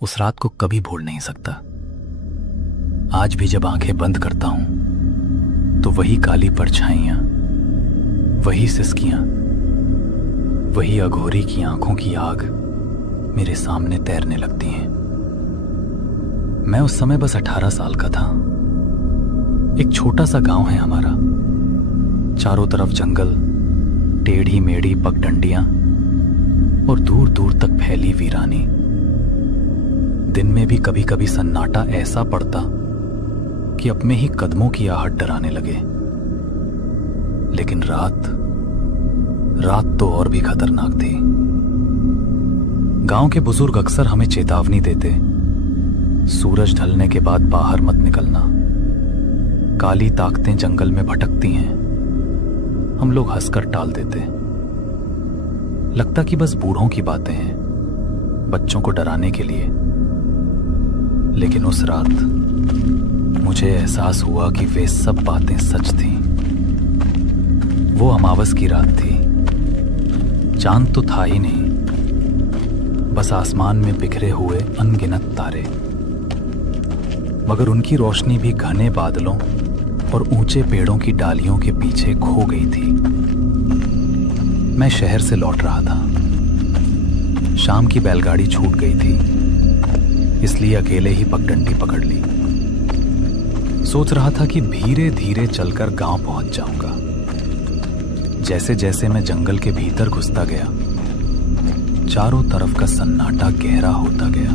उस रात को कभी भूल नहीं सकता। आज भी जब आंखें बंद करता हूं तो वही काली परछाइयां, वही सिसकियां, वही अघोरी की आंखों की आग मेरे सामने तैरने लगती हैं। मैं उस समय बस 18 साल का था। एक छोटा सा गांव है हमारा, चारों तरफ जंगल, टेढ़ी मेढ़ी पगडंडियां और दूर दूर तक फैली वीरानी। दिन में भी कभी कभी सन्नाटा ऐसा पड़ता कि अपने ही कदमों की आहट डराने लगे। लेकिन रात तो और भी खतरनाक थी। गांव के बुजुर्ग अक्सर हमें चेतावनी देते, सूरज ढलने के बाद बाहर मत निकलना, काली ताकतें जंगल में भटकती हैं। हम लोग हंसकर टाल देते, लगता कि बस बूढ़ों की बातें हैं, बच्चों को डराने के लिए। लेकिन उस रात मुझे एहसास हुआ कि वे सब बातें सच थीं। वो अमावस की रात थी। चांद तो था ही नहीं, बस आसमान में बिखरे हुए अनगिनत तारे। मगर उनकी रोशनी भी घने बादलों और ऊंचे पेड़ों की डालियों के पीछे खो गई थी। मैं शहर से लौट रहा था। शाम की बैलगाड़ी छूट गई थी, इसलिए अकेले ही पगडंडी पकड़ ली। सोच रहा था कि धीरे धीरे चलकर गांव पहुंच जाऊंगा। जैसे जैसे मैं जंगल के भीतर घुसता गया, चारों तरफ का सन्नाटा गहरा होता गया।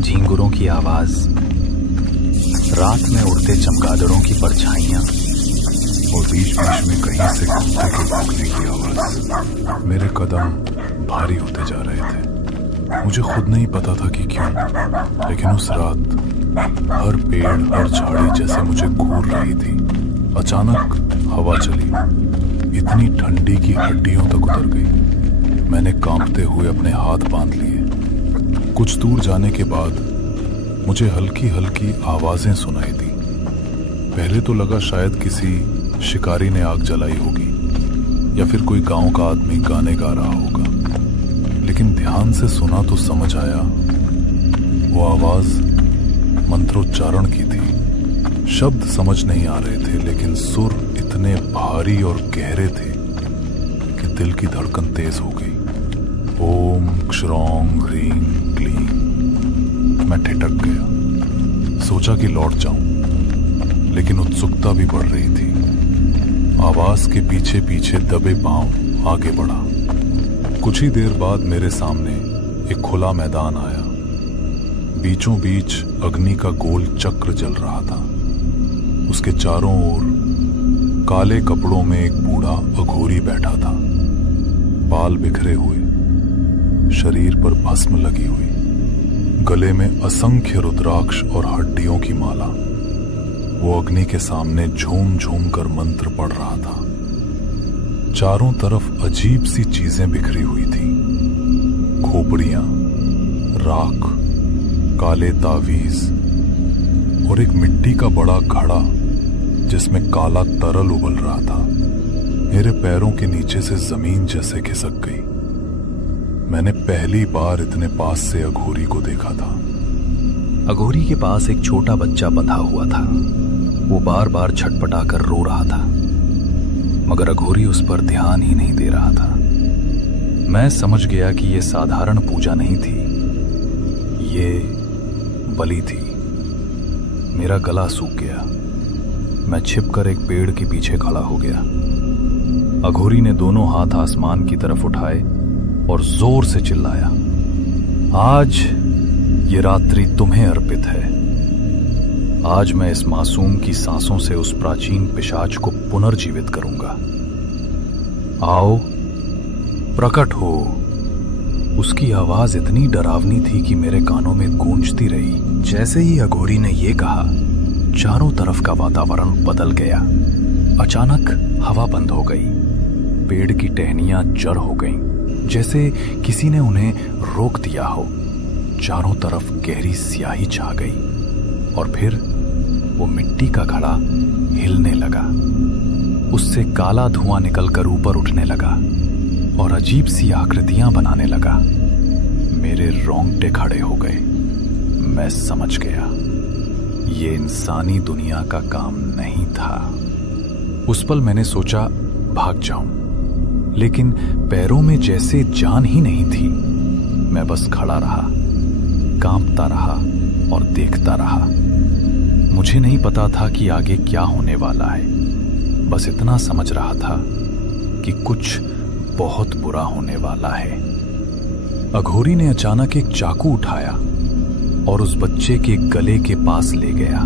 झींगुरों की आवाज, रात में उड़ते चमगादड़ों की परछाइयां और बीच बीच में कहीं से कुत्ते के भौंकने की आवाज। मेरे कदम भारी होते जा रहे थे। मुझे खुद नहीं पता था कि क्यों, लेकिन उस रात हर पेड़, हर झाड़ी जैसे मुझे घूर रही थी। अचानक हवा चली, इतनी ठंडी की हड्डियों तक उतर गई। मैंने कांपते हुए अपने हाथ बांध लिए। कुछ दूर जाने के बाद मुझे हल्की हल्की आवाजें सुनाई दी। पहले तो लगा शायद किसी शिकारी ने आग जलाई होगी या फिर कोई गांव का आदमी गाने गा रहा होगा। लेकिन ध्यान से सुना तो समझ आया, वो आवाज मंत्रोच्चारण की थी। शब्द समझ नहीं आ रहे थे, लेकिन सुर इतने भारी और गहरे थे कि दिल की धड़कन तेज हो गई। ओम क्षरौं ह्रीं क्लीं। मैं ठिठक गया। सोचा कि लौट जाऊं, लेकिन उत्सुकता भी बढ़ रही थी। आवाज के पीछे पीछे दबे पांव आगे बढ़ा। कुछ ही देर बाद मेरे सामने एक खुला मैदान आया। बीचों बीच अग्नि का गोल चक्र जल रहा था। उसके चारों ओर काले कपड़ों में एक बूढ़ा अघोरी बैठा था, बाल बिखरे हुए, शरीर पर भस्म लगी हुई, गले में असंख्य रुद्राक्ष और हड्डियों की माला। वो अग्नि के सामने झूम झूम कर मंत्र पढ़ रहा था। चारों तरफ अजीब सी चीजें बिखरी हुई थी, खोपड़ियां, राख, काले तावीज और एक मिट्टी का बड़ा घड़ा जिसमें काला तरल उबल रहा था। मेरे पैरों के नीचे से जमीन जैसे खिसक गई। मैंने पहली बार इतने पास से अघोरी को देखा था। अघोरी के पास एक छोटा बच्चा बंधा हुआ था। वो बार बार छटपटाकर रो रहा था, मगर अघोरी उस पर ध्यान ही नहीं दे रहा था। मैं समझ गया कि यह साधारण पूजा नहीं थी, ये बलि थी। मेरा गला सूख गया। मैं छिपकर एक पेड़ के पीछे खड़ा हो गया। अघोरी ने दोनों हाथ आसमान की तरफ उठाए और जोर से चिल्लाया, आज ये रात्रि तुम्हें अर्पित है। आज मैं इस मासूम की सांसों से उस प्राचीन पिशाच को पुनर्जीवित करूंगा। आओ, प्रकट हो। उसकी आवाज इतनी डरावनी थी कि मेरे कानों में गूंजती रही। जैसे ही अघोरी ने यह कहा, चारों तरफ का वातावरण बदल गया। अचानक हवा बंद हो गई, पेड़ की टहनियां जड़ हो गईं, जैसे किसी ने उन्हें रोक दिया हो। चारों तरफ गहरी स्याही छा गई और फिर वो मिट्टी का घड़ा हिलने लगा। उससे काला धुआं निकलकर ऊपर उठने लगा और अजीब सी आकृतियां बनाने लगा। मेरे रोंगटे खड़े हो गए। मैं समझ गया ये इंसानी दुनिया का काम नहीं था। उस पल मैंने सोचा भाग जाऊं, लेकिन पैरों में जैसे जान ही नहीं थी। मैं बस खड़ा रहा, कांपता रहा और देखता रहा। मुझे नहीं पता था कि आगे क्या होने वाला है। बस इतना समझ रहा था कि कुछ बहुत बुरा होने वाला है। अघोरी ने अचानक एक चाकू उठाया और उस बच्चे के गले के पास ले गया।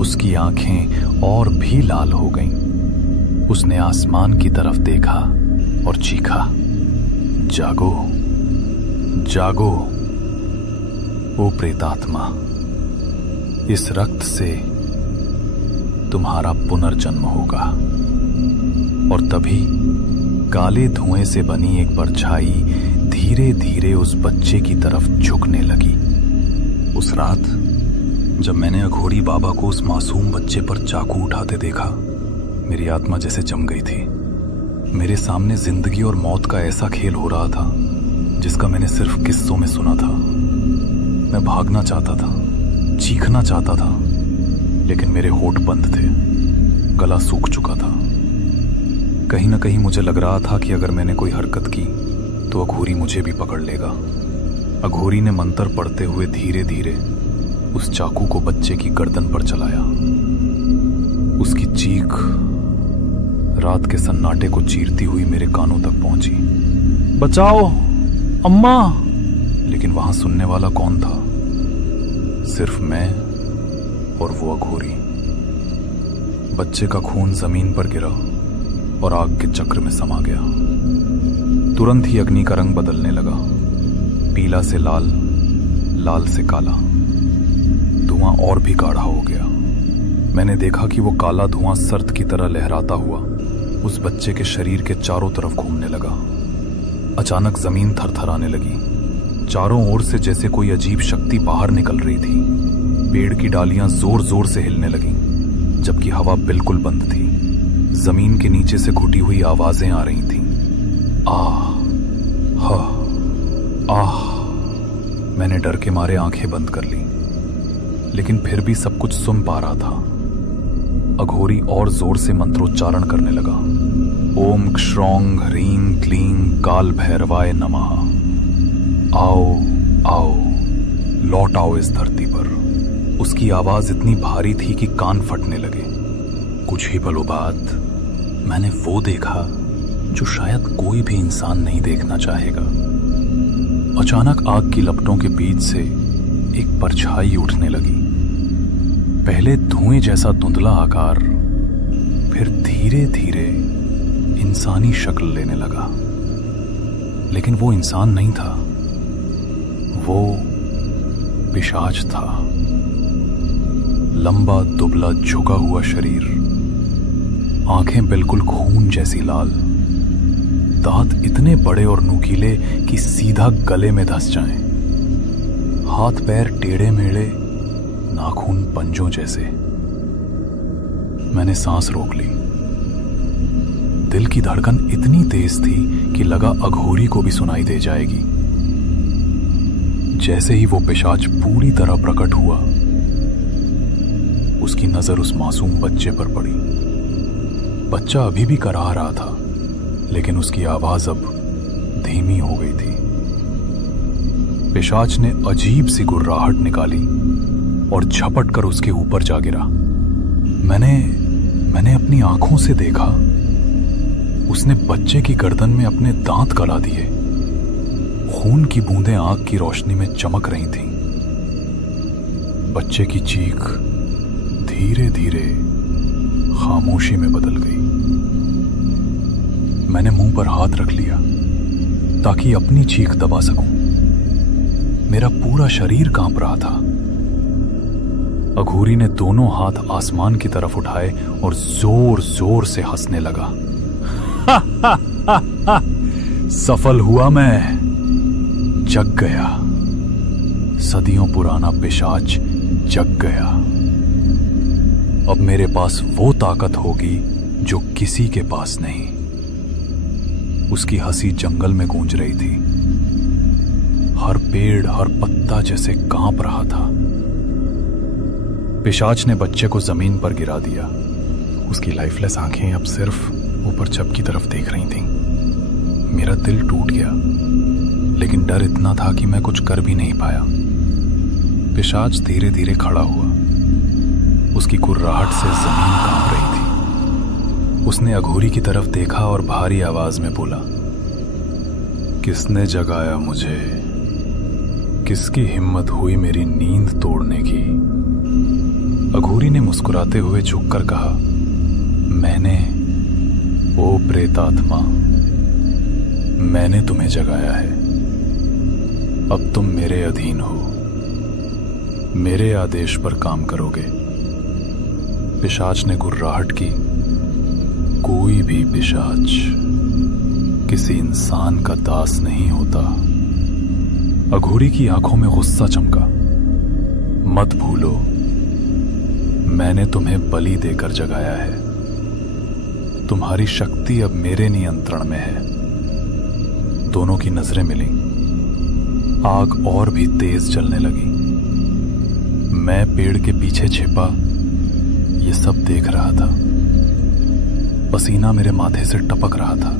उसकी आंखें और भी लाल हो गईं। उसने आसमान की तरफ देखा और चीखा, जागो, जागो, ओ प्रेतात्मा, इस रक्त से तुम्हारा पुनर्जन्म होगा। और तभी काले धुएं से बनी एक परछाई धीरे धीरे उस बच्चे की तरफ झुकने लगी। उस रात जब मैंने अघोरी बाबा को उस मासूम बच्चे पर चाकू उठाते देखा, मेरी आत्मा जैसे जम गई थी। मेरे सामने जिंदगी और मौत का ऐसा खेल हो रहा था जिसका मैंने सिर्फ किस्सों में सुना था। मैं भागना चाहता था, चीखना चाहता था, लेकिन मेरे होठ बंद थे, गला सूख चुका था। कहीं ना कहीं मुझे लग रहा था कि अगर मैंने कोई हरकत की तो अघोरी मुझे भी पकड़ लेगा। अघोरी ने मंत्र पढ़ते हुए धीरे धीरे उस चाकू को बच्चे की गर्दन पर चलाया। उसकी चीख रात के सन्नाटे को चीरती हुई मेरे कानों तक पहुंची, बचाओ अम्मा। लेकिन वहां सुनने वाला कौन था? सिर्फ मैं और वो अघोरी। बच्चे का खून जमीन पर गिरा और आग के चक्र में समा गया। तुरंत ही अग्नि का रंग बदलने लगा, पीला से लाल, लाल से काला। धुआं और भी गाढ़ा हो गया। मैंने देखा कि वो काला धुआं सर्द की तरह लहराता हुआ उस बच्चे के शरीर के चारों तरफ घूमने लगा। अचानक जमीन थरथराने लगी। चारों ओर से जैसे कोई अजीब शक्ति बाहर निकल रही थी। पेड़ की डालियां जोर जोर से हिलने लगीं, जबकि हवा बिल्कुल बंद थी। जमीन के नीचे से घुटी हुई आवाजें आ रही थीं। आह, आह। मैंने डर के मारे आंखें बंद कर ली, लेकिन फिर भी सब कुछ सुन पा रहा था। अघोरी और जोर से मंत्रोच्चारण करने लगा। ओम क्षौंग ह्रीं क्लीं काल भैरवाय नमः। आओ आओ, लौट आओ इस धरती पर। उसकी आवाज इतनी भारी थी कि कान फटने लगे। कुछ ही पलों बाद मैंने वो देखा जो शायद कोई भी इंसान नहीं देखना चाहेगा। अचानक आग की लपटों के बीच से एक परछाई उठने लगी। पहले धुएं जैसा धुंधला आकार, फिर धीरे धीरे इंसानी शक्ल लेने लगा। लेकिन वो इंसान नहीं था, वो पिशाच था। लंबा दुबला झुका हुआ शरीर, आंखें बिल्कुल खून जैसी लाल, दांत इतने बड़े और नुकीले कि सीधा गले में धंस जाएं, हाथ पैर टेढ़े मेढ़े, नाखून पंजों जैसे। मैंने सांस रोक ली। दिल की धड़कन इतनी तेज थी कि लगा अघोरी को भी सुनाई दे जाएगी। जैसे ही वो पिशाच पूरी तरह प्रकट हुआ, उसकी नजर उस मासूम बच्चे पर पड़ी। बच्चा अभी भी कराह रहा था, लेकिन उसकी आवाज अब धीमी हो गई थी। पिशाच ने अजीब सी गुर्राहट निकाली और झपट कर उसके ऊपर जा गिरा। मैंने अपनी आंखों से देखा, उसने बच्चे की गर्दन में अपने दांत गला दिए। खून की बूंदें आग की रोशनी में चमक रही थीं। बच्चे की चीख धीरे धीरे खामोशी में बदल गई। मैंने मुंह पर हाथ रख लिया ताकि अपनी चीख दबा सकूं। मेरा पूरा शरीर कांप रहा था। अघोरी ने दोनों हाथ आसमान की तरफ उठाए और जोर जोर से हंसने लगा। सफल हुआ मैं, जग गया। सदियों पुराना पिशाच जग गया। अब मेरे पास वो ताकत होगी जो किसी के पास नहीं। उसकी हंसी जंगल में गूंज रही थी। हर पेड़, हर पत्ता जैसे कांप रहा था। पिशाच ने बच्चे को जमीन पर गिरा दिया। उसकी लाइफलेस आंखें अब सिर्फ ऊपर छत की तरफ देख रही थीं। मेरा दिल टूट गया, लेकिन डर इतना था कि मैं कुछ कर भी नहीं पाया। पिशाच धीरे धीरे खड़ा हुआ। उसकी कुर्राहट से जमीन कांप रही थी। उसने अघोरी की तरफ देखा और भारी आवाज में बोला, किसने जगाया मुझे? किसकी हिम्मत हुई मेरी नींद तोड़ने की? अघोरी ने मुस्कुराते हुए झुककर कहा, मैंने, ओ प्रेतात्मा, मैंने तुम्हें जगाया है। अब तुम मेरे अधीन हो, मेरे आदेश पर काम करोगे। पिशाच ने गुर्राहट की। कोई भी पिशाच किसी इंसान का दास नहीं होता। अघोरी की आंखों में गुस्सा चमका। मत भूलो, मैंने तुम्हें बलि देकर जगाया है। तुम्हारी शक्ति अब मेरे नियंत्रण में है। दोनों की नजरें मिली। आग और भी तेज जलने लगी। मैं पेड़ के पीछे छिपा ये सब देख रहा था। पसीना मेरे माथे से टपक रहा था।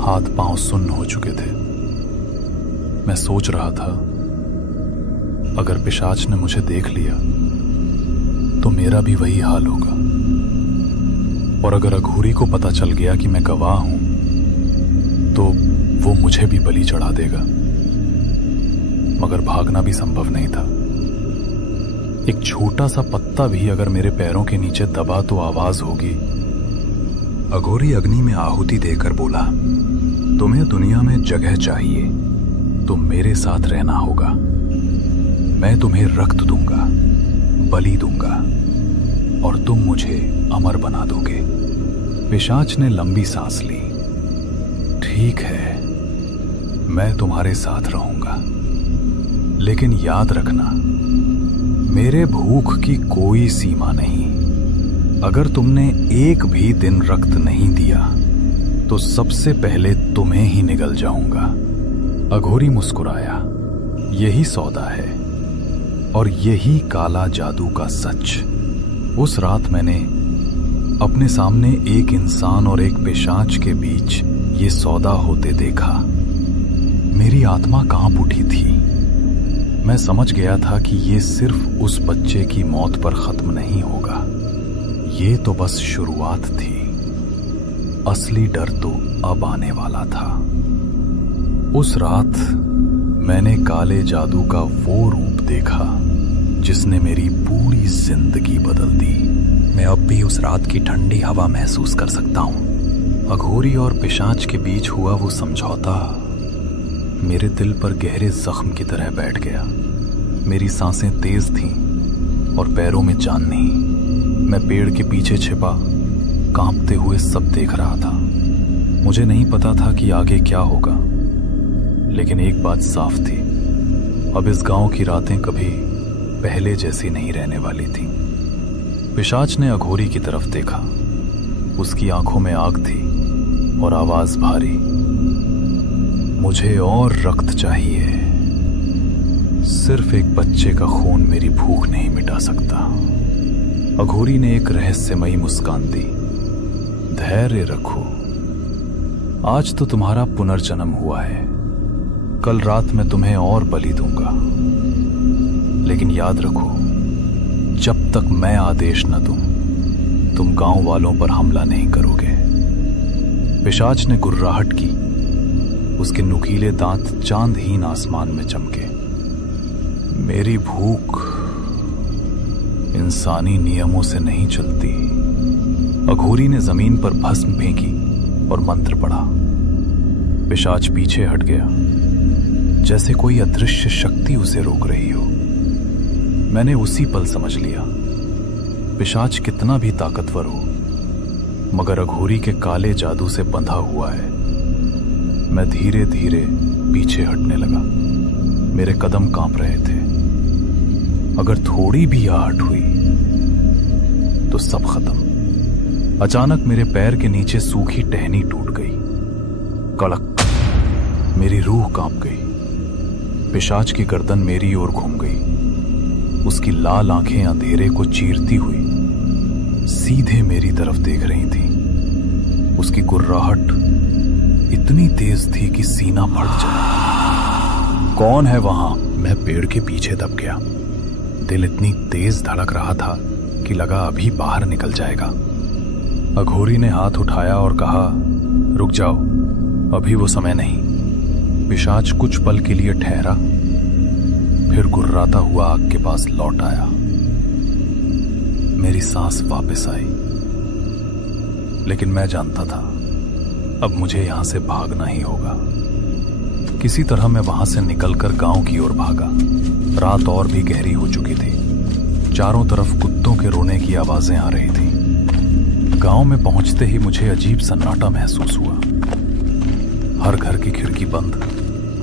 हाथ पांव सुन्न हो चुके थे। मैं सोच रहा था, अगर पिशाच ने मुझे देख लिया तो मेरा भी वही हाल होगा, और अगर अघोरी को पता चल गया कि मैं गवाह हूं तो वो मुझे भी बलि चढ़ा देगा। मगर भागना भी संभव नहीं था। एक छोटा सा पत्ता भी अगर मेरे पैरों के नीचे दबा तो आवाज होगी। अघोरी अग्नि में आहुति देकर बोला, तुम्हें दुनिया में जगह चाहिए तो मेरे साथ रहना होगा। मैं तुम्हें रक्त दूंगा, बलि दूंगा, और तुम मुझे अमर बना दोगे। पिशाच ने लंबी सांस ली। ठीक है, मैं तुम्हारे साथ रहूंगा, लेकिन याद रखना, मेरे भूख की कोई सीमा नहीं। अगर तुमने एक भी दिन रक्त नहीं दिया तो सबसे पहले तुम्हें ही निगल जाऊंगा। अघोरी मुस्कुराया। यही सौदा है, और यही काला जादू का सच। उस रात मैंने अपने सामने एक इंसान और एक पिशाच के बीच ये सौदा होते देखा। मेरी आत्मा कांप उठी थी। मैं समझ गया था कि ये सिर्फ उस बच्चे की मौत पर खत्म नहीं होगा। ये तो बस शुरुआत थी। असली डर तो अब आने वाला था। उस रात मैंने काले जादू का वो रूप देखा जिसने मेरी पूरी जिंदगी बदल दी। मैं अब भी उस रात की ठंडी हवा महसूस कर सकता हूं। अघोरी और पिशाच के बीच हुआ वो समझौता मेरे दिल पर गहरे जख्म की तरह बैठ गया। मेरी सांसें तेज थीं और पैरों में जान नहीं। मैं पेड़ के पीछे छिपा कांपते हुए सब देख रहा था। मुझे नहीं पता था कि आगे क्या होगा, लेकिन एक बात साफ थी, अब इस गांव की रातें कभी पहले जैसी नहीं रहने वाली थी। पिशाच ने अघोरी की तरफ देखा। उसकी आंखों में आग थी और आवाज भारी। मुझे और रक्त चाहिए। सिर्फ एक बच्चे का खून मेरी भूख नहीं मिटा सकता। अघोरी ने एक रहस्यमयी मुस्कान दी। धैर्य रखो, आज तो तुम्हारा पुनर्जन्म हुआ है। कल रात मैं तुम्हें और बलि दूंगा, लेकिन याद रखो, जब तक मैं आदेश न दूं, तुम गांव वालों पर हमला नहीं करोगे। पिशाच ने गुर्राहट की। उसके नुकीले दांत चांदहीन आसमान में चमके। मेरी भूख इंसानी नियमों से नहीं चलती। अघोरी ने जमीन पर भस्म फेंकी और मंत्र पढ़ा। पिशाच पीछे हट गया, जैसे कोई अदृश्य शक्ति उसे रोक रही हो। मैंने उसी पल समझ लिया, पिशाच कितना भी ताकतवर हो, मगर अघोरी के काले जादू से बंधा हुआ है। मैं धीरे धीरे पीछे हटने लगा। मेरे कदम कांप रहे थे। अगर थोड़ी भी आहट हुई तो सब खत्म। अचानक मेरे पैर के नीचे सूखी टहनी टूट गई। कड़क। मेरी रूह कांप गई। पिशाच की गर्दन मेरी ओर घूम गई। उसकी लाल आंखें अंधेरे को चीरती हुई सीधे मेरी तरफ देख रही थी। उसकी गुर्राहट इतनी तेज थी कि सीना फट जाए। कौन है वहां? मैं पेड़ के पीछे दब गया। दिल इतनी तेज धड़क रहा था कि लगा अभी बाहर निकल जाएगा। अघोरी ने हाथ उठाया और कहा, रुक जाओ, अभी वो समय नहीं। पिशाच कुछ पल के लिए ठहरा, फिर गुर्राता हुआ आग के पास लौट आया। मेरी सांस वापस आई, लेकिन मैं जानता था अब मुझे यहां से भागना ही होगा। किसी तरह मैं वहां से निकलकर गांव की ओर भागा। रात और भी गहरी हो चुकी थी। चारों तरफ कुत्तों के रोने की आवाजें आ रही थी। गांव में पहुंचते ही मुझे अजीब सन्नाटा महसूस हुआ। हर घर की खिड़की बंद,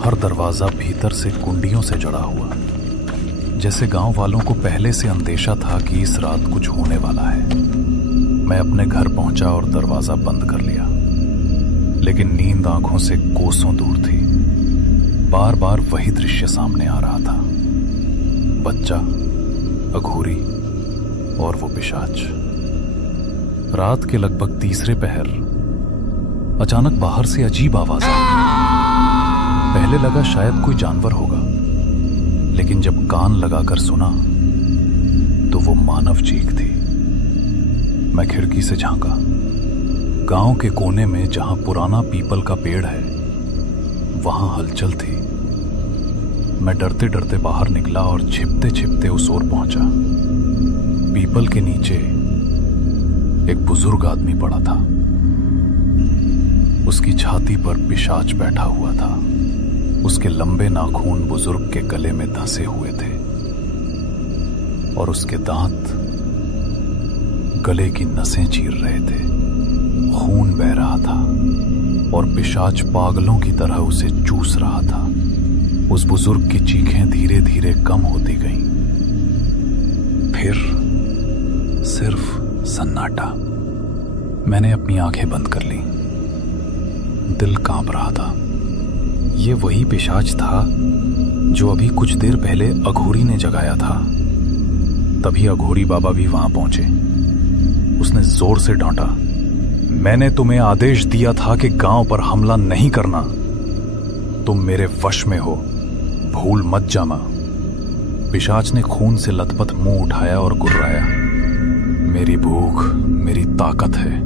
हर दरवाजा भीतर से कुंडियों से जड़ा हुआ, जैसे गांव वालों को पहले से अंदेशा था कि इस रात कुछ होने वाला है। मैं अपने घर पहुंचा और दरवाजा बंद कर लिया, लेकिन नींद आंखों से कोसों दूर थी। बार बार वही दृश्य सामने आ रहा था, बच्चा, अघोरी और वो पिशाच। रात के लगभग तीसरे पहर अचानक बाहर से अजीब आवाज आई। पहले लगा शायद कोई जानवर होगा, लेकिन जब कान लगाकर सुना तो वो मानव चीख थी। मैं खिड़की से झांका। गांव के कोने में जहां पुराना पीपल का पेड़ है, वहां हलचल थी। मैं डरते डरते बाहर निकला और छिपते छिपते उस ओर पहुंचा। पीपल के नीचे एक बुजुर्ग आदमी पड़ा था। उसकी छाती पर पिशाच बैठा हुआ था। उसके लंबे नाखून बुजुर्ग के गले में धंसे हुए थे और उसके दांत गले की नसें चीर रहे थे। खून बह रहा था और पिशाच पागलों की तरह उसे चूस रहा था। उस बुजुर्ग की चीखें धीरे धीरे कम होती गईं। फिर सिर्फ सन्नाटा। मैंने अपनी आंखें बंद कर ली। दिल कांप रहा था। ये वही पिशाच था जो अभी कुछ देर पहले अघोरी ने जगाया था। तभी अघोरी बाबा भी वहां पहुंचे। उसने जोर से डांटा, मैंने तुम्हें आदेश दिया था कि गांव पर हमला नहीं करना। तुम मेरे वश में हो, भूल मत जाना। पिशाच ने खून से लथपथ मुंह उठाया और गुर्राया, मेरी भूख मेरी ताकत है,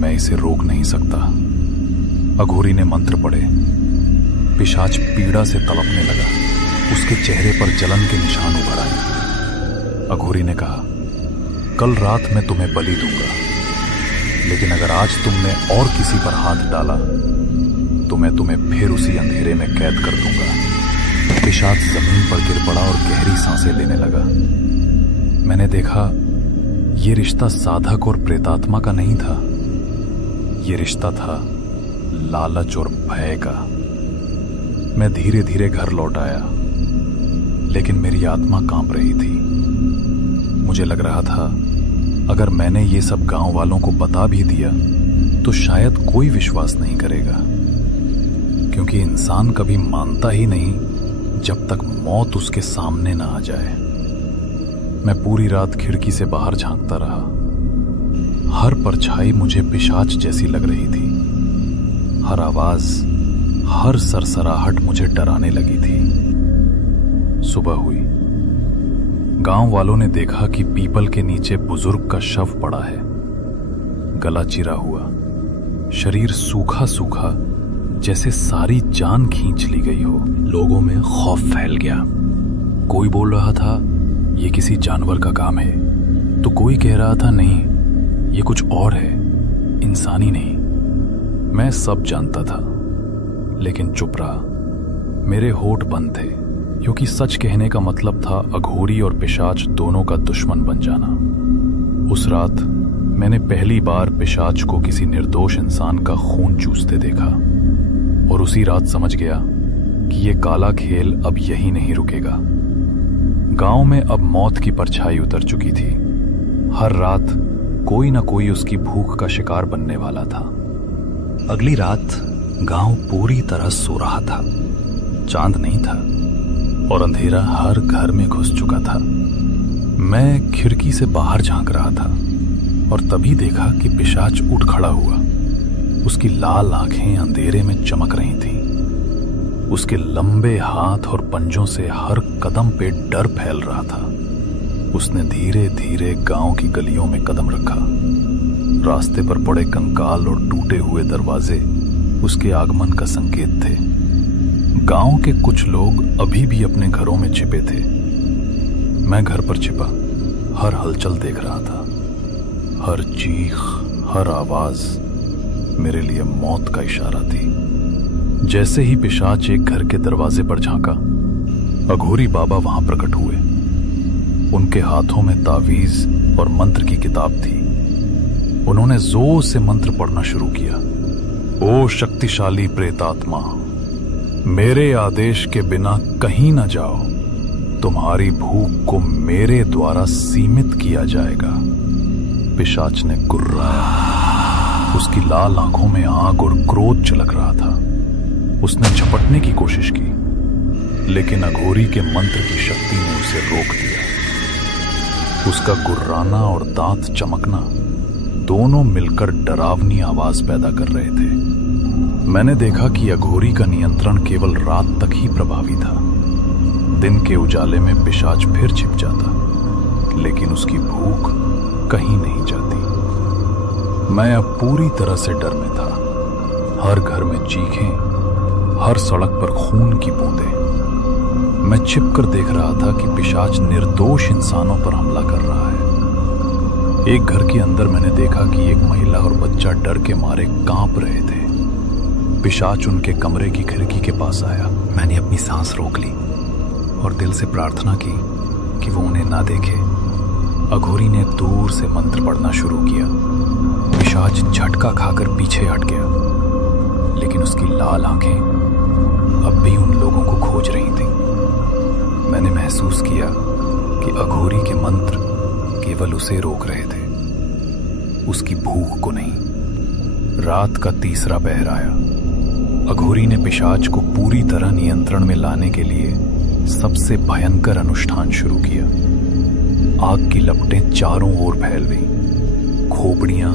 मैं इसे रोक नहीं सकता। अघोरी ने मंत्र पढ़े। पिशाच पीड़ा से तड़पने लगा। उसके चेहरे पर जलन के निशान उभर आए। अघोरी ने कहा, कल रात मैं तुम्हें बलि दूंगा, लेकिन अगर आज तुमने और किसी पर हाथ डाला तो मैं तुम्हें फिर उसी अंधेरे में कैद कर दूंगा। पिशाच जमीन पर गिर पड़ा और गहरी सांसें लेने लगा। मैंने देखा ये रिश्ता साधक और प्रेतात्मा का नहीं था। ये रिश्ता था लालच और भय का। मैं धीरे धीरे घर लौट आया, लेकिन मेरी आत्मा कांप रही थी। मुझे लग रहा था अगर मैंने ये सब गांव वालों को बता भी दिया तो शायद कोई विश्वास नहीं करेगा, क्योंकि इंसान कभी मानता ही नहीं जब तक मौत उसके सामने ना आ जाए। मैं पूरी रात खिड़की से बाहर झांकता रहा। हर परछाई मुझे पिशाच जैसी लग रही थी। हर आवाज, हर सरसराहट मुझे डराने लगी थी। सुबह हुई। गांव वालों ने देखा कि पीपल के नीचे बुजुर्ग का शव पड़ा है। गला चिरा हुआ, शरीर सूखा सूखा, जैसे सारी जान खींच ली गई हो। लोगों में खौफ फैल गया। कोई बोल रहा था ये किसी जानवर का काम है, तो कोई कह रहा था नहीं, ये कुछ और है, इंसानी नहीं। मैं सब जानता था, लेकिन चुप रहा। मेरे होठ बंद थे, क्योंकि सच कहने का मतलब था अघोरी और पिशाच दोनों का दुश्मन बन जाना। उस रात मैंने पहली बार पिशाच को किसी निर्दोष इंसान का खून चूसते देखा, और उसी रात समझ गया कि ये काला खेल अब यही नहीं रुकेगा। गांव में अब मौत की परछाई उतर चुकी थी। हर रात कोई ना कोई उसकी भूख का शिकार बनने वाला था। अगली रात गांव पूरी तरह सो रहा था। चांद नहीं था, और अंधेरा हर घर में घुस चुका था। मैं खिड़की से बाहर झांक रहा था और तभी देखा कि पिशाच उठ खड़ा हुआ। उसकी लाल आंखें अंधेरे में चमक रही थीं। उसके लंबे हाथ और पंजों से हर कदम पे डर फैल रहा था। उसने धीरे धीरे गांव की गलियों में कदम रखा। रास्ते पर पड़े कंकाल और टूटे हुए दरवाजे उसके आगमन का संकेत थे। गांव के कुछ लोग अभी भी अपने घरों में छिपे थे। मैं घर पर छिपा हर हलचल देख रहा था। हर चीख, हर आवाज मेरे लिए मौत का इशारा थी। जैसे ही पिशाच एक घर के दरवाजे पर झांका, अघोरी बाबा वहां प्रकट हुए। उनके हाथों में तावीज और मंत्र की किताब थी। उन्होंने जोर से मंत्र पढ़ना शुरू किया। ओ शक्तिशाली प्रेतात्मा, मेरे आदेश के बिना कहीं न जाओ। तुम्हारी भूख को मेरे द्वारा सीमित किया जाएगा। पिशाच ने गुर्राया। उसकी लाल आंखों में आग और क्रोध झलक रहा था। उसने झपटने की कोशिश की, लेकिन अघोरी के मंत्र की शक्ति ने उसे रोक दिया। उसका गुर्राना और दांत चमकना दोनों मिलकर डरावनी आवाज पैदा कर रहे थे। मैंने देखा कि अघोरी का नियंत्रण केवल रात तक ही प्रभावी था। दिन के उजाले में पिशाच फिर छिप जाता, लेकिन उसकी भूख कहीं नहीं जाती। मैं अब पूरी तरह से डर में था। हर घर में चीखें, हर सड़क पर खून की बूंदें। मैं छिपकर देख रहा था कि पिशाच निर्दोष इंसानों पर हमला कर रहा है। एक घर के अंदर मैंने देखा कि एक महिला और बच्चा डर के मारे कांप रहे थे। पिशाच उनके कमरे की खिड़की के पास आया। मैंने अपनी सांस रोक ली और दिल से प्रार्थना की कि वो उन्हें ना देखे। अघोरी ने दूर से मंत्र पढ़ना शुरू किया। पिशाच झटका खाकर पीछे हट गया, लेकिन उसकी लाल आंखें अब भी उन लोगों को खोज रही थीं। मैंने महसूस किया कि अघोरी के मंत्र केवल उसे रोक रहे थे, उसकी भूख को नहीं। रात का तीसरा पहर आया। अघोरी ने पिशाच को पूरी तरह नियंत्रण में लाने के लिए सबसे भयंकर अनुष्ठान शुरू किया। आग की लपटें चारों ओर फैल गईं। खोपड़ियां,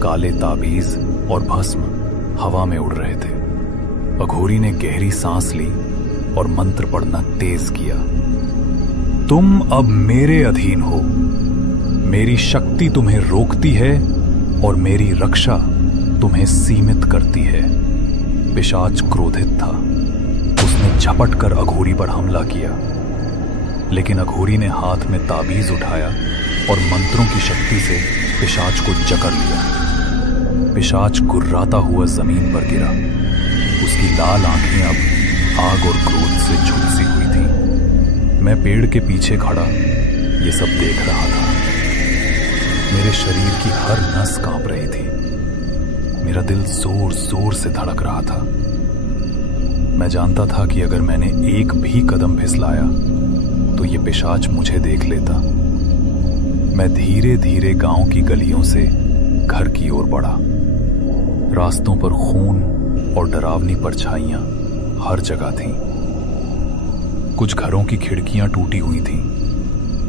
काले ताबीज और भस्म हवा में उड़ रहे थे। अघोरी ने गहरी सांस ली और मंत्र पढ़ना तेज किया। तुम अब मेरे अधीन हो। मेरी शक्ति तुम्हें रोकती है और मेरी रक्षा तुम्हें सीमित करती है। पिशाच क्रोधित था। उसने झपट कर अघोरी पर हमला किया, लेकिन अघोरी ने हाथ में ताबीज उठाया और मंत्रों की शक्ति से पिशाच को जकड़ लिया। पिशाच गुर्राता हुआ जमीन पर गिरा। उसकी लाल आंखें अब आग और क्रोध से झुलसी हुई थीं। मैं पेड़ के पीछे खड़ा ये सब देख रहा था। मेरे शरीर की हर नस कांप रही थी। मेरा दिल जोर जोर से धड़क रहा था। मैं जानता था कि अगर मैंने एक भी कदम फिसलाया तो ये पिशाच मुझे देख लेता। मैं धीरे धीरे गांव की गलियों से घर की ओर बढ़ा। रास्तों पर खून और डरावनी परछाइयां हर जगह थीं। कुछ घरों की खिड़कियां टूटी हुई थीं,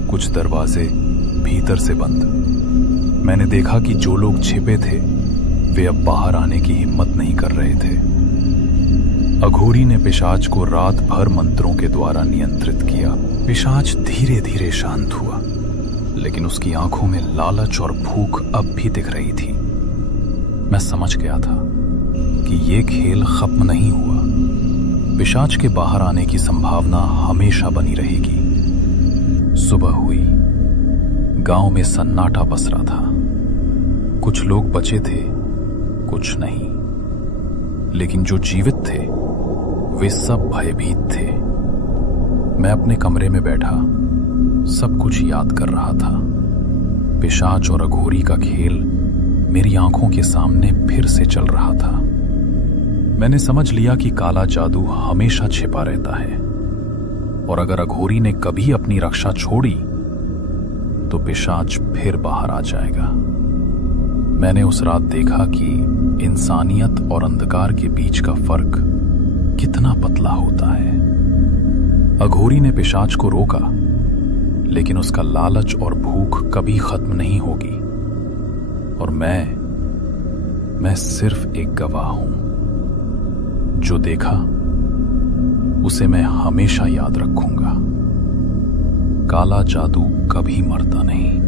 कुछ दरवाजे भीतर से बंद। मैंने देखा कि जो लोग छिपे थे वे अब बाहर आने की हिम्मत नहीं कर रहे थे। अघोरी ने पिशाच को रात भर मंत्रों के द्वारा नियंत्रित किया। पिशाच धीरे धीरे शांत हुआ, लेकिन उसकी आंखों में लालच और भूख अब भी दिख रही थी। मैं समझ गया था कि ये खेल खत्म नहीं हुआ। पिशाच के बाहर आने की संभावना हमेशा बनी रहेगी। सुबह हुई। गांव में सन्नाटा पसरा था। कुछ लोग बचे थे, कुछ नहीं, लेकिन जो जीवित थे वे सब भयभीत थे। मैं अपने कमरे में बैठा सब कुछ याद कर रहा था। पिशाच और अघोरी का खेल मेरी आंखों के सामने फिर से चल रहा था। मैंने समझ लिया कि काला जादू हमेशा छिपा रहता है, और अगर अघोरी ने कभी अपनी रक्षा छोड़ी तो पिशाच फिर बाहर आ जाएगा। मैंने उस रात देखा कि इंसानियत और अंधकार के बीच का फर्क कितना पतला होता है। अघोरी ने पिशाच को रोका, लेकिन उसका लालच और भूख कभी खत्म नहीं होगी। और मैं सिर्फ एक गवाह हूं। जो देखा उसे मैं हमेशा याद रखूंगा। काला जादू कभी मरता नहीं।